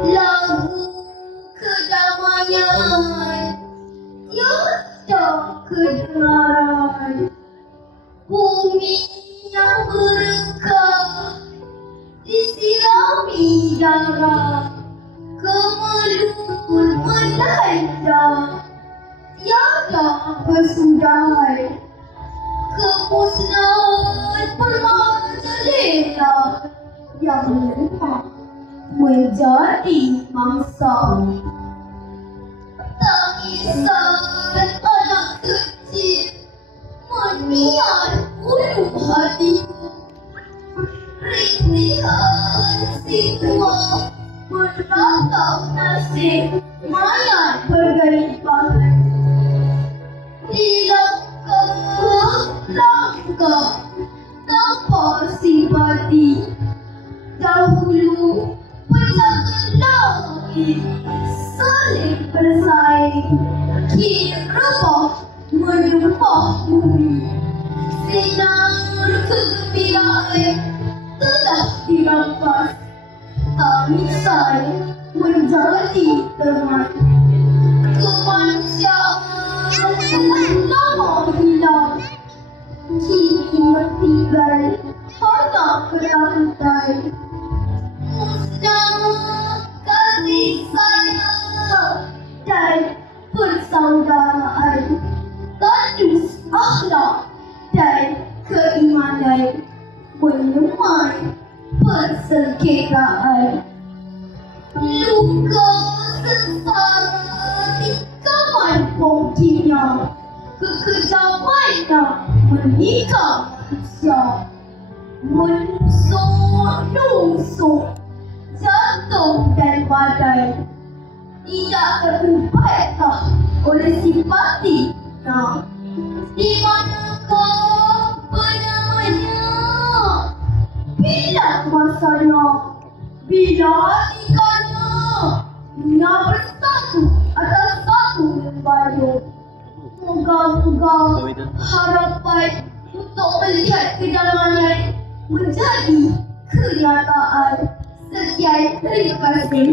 Lagu kedamaian tiada kedengaran. Bumi yang berkah disirami darah. Kemelun melanda tiada kesudahan. Kemusnahan permata yang lemah menjadi mangsa. Tangisan anak kecil meniar ulu hatiku. Rintihan si tua menatap nasib mayat bergelimpang. Di langkah tanpa simpati, dahulu penjaga langit saling bersaing. Kini rebah menumpah bumi. Sinar kegembiraan telah dirampas. Tangisan menjadi teman. Kemanusiaan lama hilang. Kini tinggal hanya ketakutan. Musnah kasih sayang dan persaudaraan. Tandus akhlak dan keimanan. Menyemai persengketaan. Luka sengsara tikaman mungkinnya. Kekejamannya menikah manusia. Menusuk-nusuk jantung dan badan. Tidak terubatkah oleh simpati? Nah, di manakah penamanya? Bila masanya? Bila ikannya? Ia bersatu atas satu lembaga. Moga-moga harapan untuk melihat kedamaian menjadi kenyataan. Sekian, terima kasih.